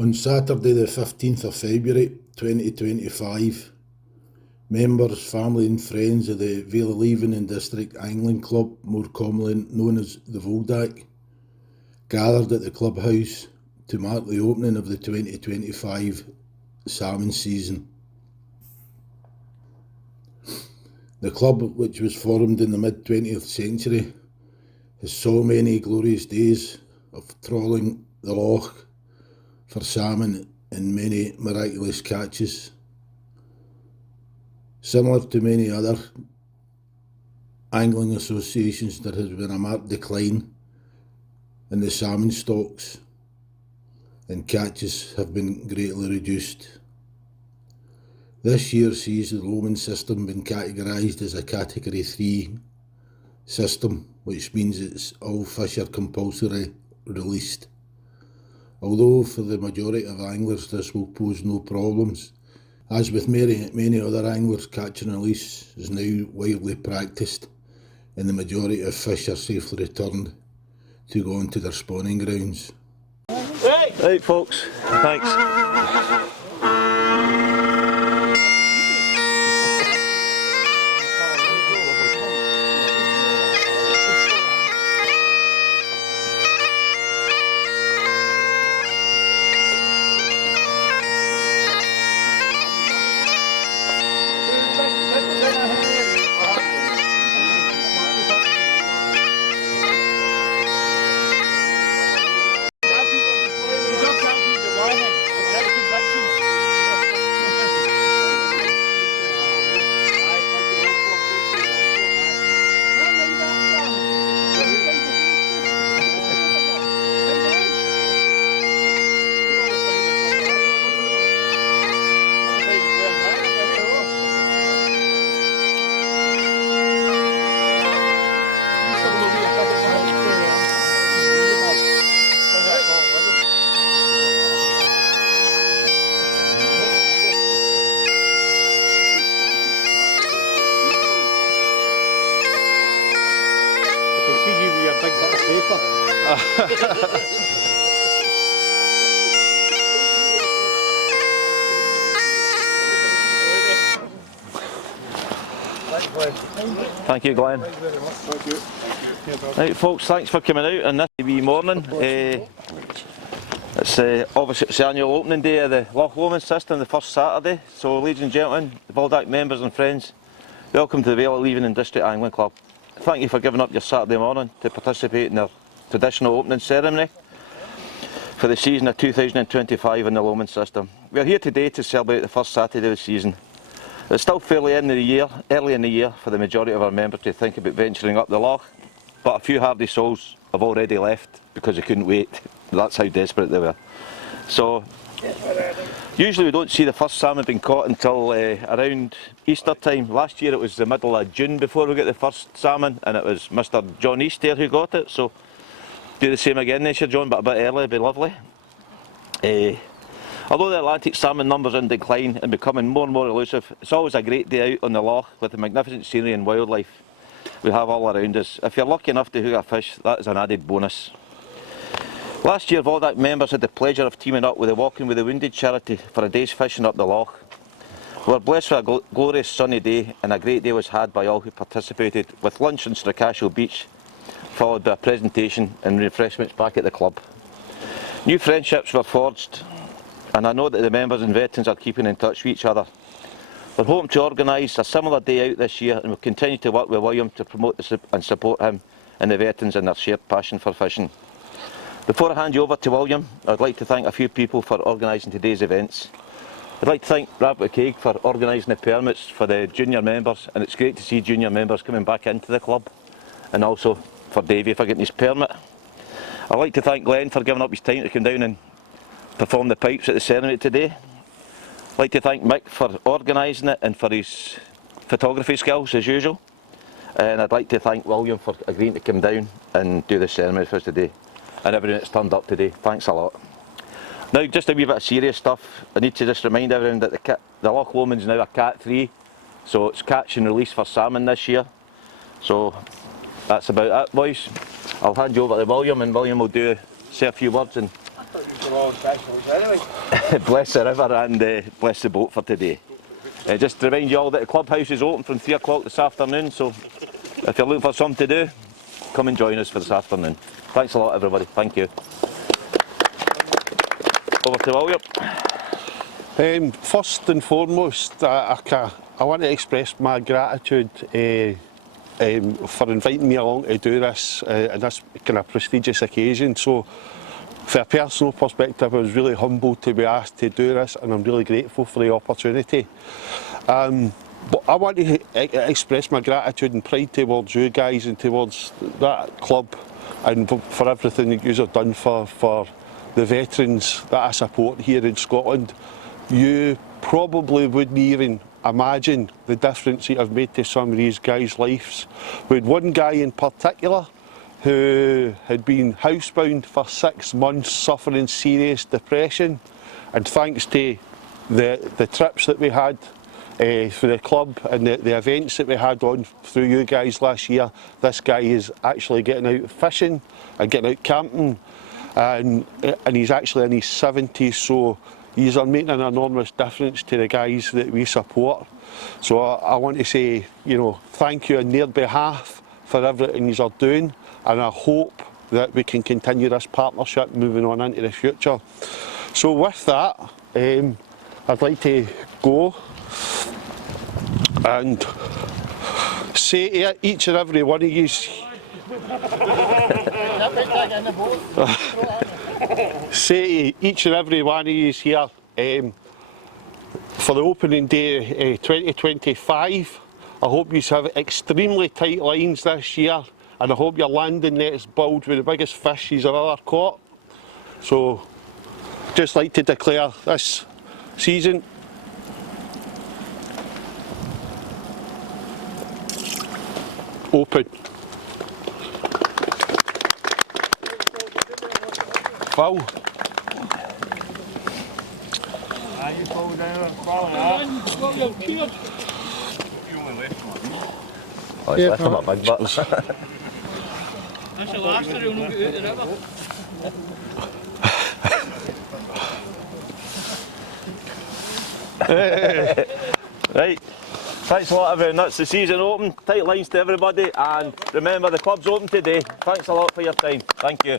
On Saturday the 15th of February 2025, members, family and friends of the VOLDAC and District Angling Club, more commonly known as the VOLDAC, gathered at the clubhouse to mark the opening of the 2025 salmon season. The club, which was formed in the mid-20th century, has so many glorious days of trawling the loch for salmon and many miraculous catches. Similar to many other angling associations, there has been a marked decline in the salmon stocks and catches have been greatly reduced. This year sees the Salmon system being categorised as a Category 3 system, which means it's all fish are compulsory released. Although for the majority of anglers this will pose no problems, as with many other anglers, catch and release is now widely practised and the majority of fish are safely returned to go on to their spawning grounds. Right folks, thanks. Thank you, Glenn. Thank you very much. Thank you. Right, folks, thanks for coming out on this wee morning. It's obviously it's the annual opening day of the Loch Lomond system, the first Saturday. So, ladies and gentlemen, the VOLDAC members and friends, welcome to the VOLDAC and District Angling Club. Thank you for giving up your Saturday morning to participate in their traditional opening ceremony for the season of 2025 in the Lomond system. We are here today to celebrate the first Saturday of the season. It's still fairly early in the year for the majority of our members to think about venturing up the loch, but a few hardy souls have already left because they couldn't wait. That's how desperate they were. So, usually we don't see the first salmon being caught until around Easter time. Last year it was the middle of June before we got the first salmon, and it was Mr. John Easter who got it, so do the same again this year, John, but a bit early would be lovely. Although the Atlantic salmon numbers are in decline and becoming more and more elusive, it's always a great day out on the loch with the magnificent scenery and wildlife we have all around us. If you're lucky enough to hook a fish, that is an added bonus. Last year, VOLDAC members had the pleasure of teaming up with the Walking with the Wounded charity for a day's fishing up the loch. We were blessed with a glorious sunny day, and a great day was had by all who participated, with lunch on Stracasho Beach, followed by a presentation and refreshments back at the club. New friendships were forged, and I know that the members and veterans are keeping in touch with each other. We're hoping to organise a similar day out this year, and we'll continue to work with William to promote and support him and the veterans in their shared passion for fishing. Before I hand you over to William, I'd like to thank a few people for organising today's events. I'd like to thank Rabbit Cake for organising the permits for the junior members, and it's great to see junior members coming back into the club, and also for Davey for getting his permit. I'd like to thank Glenn for giving up his time to come down and perform the pipes at the ceremony today. I'd like to thank Mick for organising it and for his photography skills as usual. And I'd like to thank William for agreeing to come down and do the ceremony for us today. And everyone that's turned up today, thanks a lot. Now, just a wee bit of serious stuff. I need to just remind everyone that the Loch Lomond's now a Cat 3, so it's catch and release for salmon this year. So that's about it, boys. I'll hand you over to William, and William will say a few words and all officials anyway. Bless the river and bless the boat for today. Just to remind you all that the clubhouse is open from 3 o'clock this afternoon, so if you're looking for something to do, come and join us for this afternoon. Thanks a lot, everybody. Thank you. Over to William. First and foremost, I want to express my gratitude for inviting me along to do this on this kind of prestigious occasion. So, from a personal perspective, I was really humbled to be asked to do this, and I'm really grateful for the opportunity. But I want to express my gratitude and pride towards you guys and towards that club, and for everything that you have done for the veterans that I support here in Scotland. You probably wouldn't even imagine the difference you have made to some of these guys' lives. We had one guy in particular who had been housebound for 6 months, suffering serious depression, and thanks to the trips that we had for the club and the events that we had on through you guys last year, this guy is actually getting out fishing and getting out camping, and he's actually in his 70s, so he's making an enormous difference to the guys that we support. So I want to say, thank you on their behalf for everything you're doing, and I hope that we can continue this partnership moving on into the future. So with that, I'd like to go and say to each and every one of you, say to each and every one of you here, for the opening day 2025, I hope you have extremely tight lines this year, and I hope your landing net's built with the biggest fish you've ever caught. So, just like to declare this season open. Phil. You fall down and fall out. Oh, he's left him a big butt. That's the last year he'll not get out the river. Right, thanks a lot everyone, that's the season open, tight lines to everybody, and remember the club's open today. Thanks a lot for your time, thank you.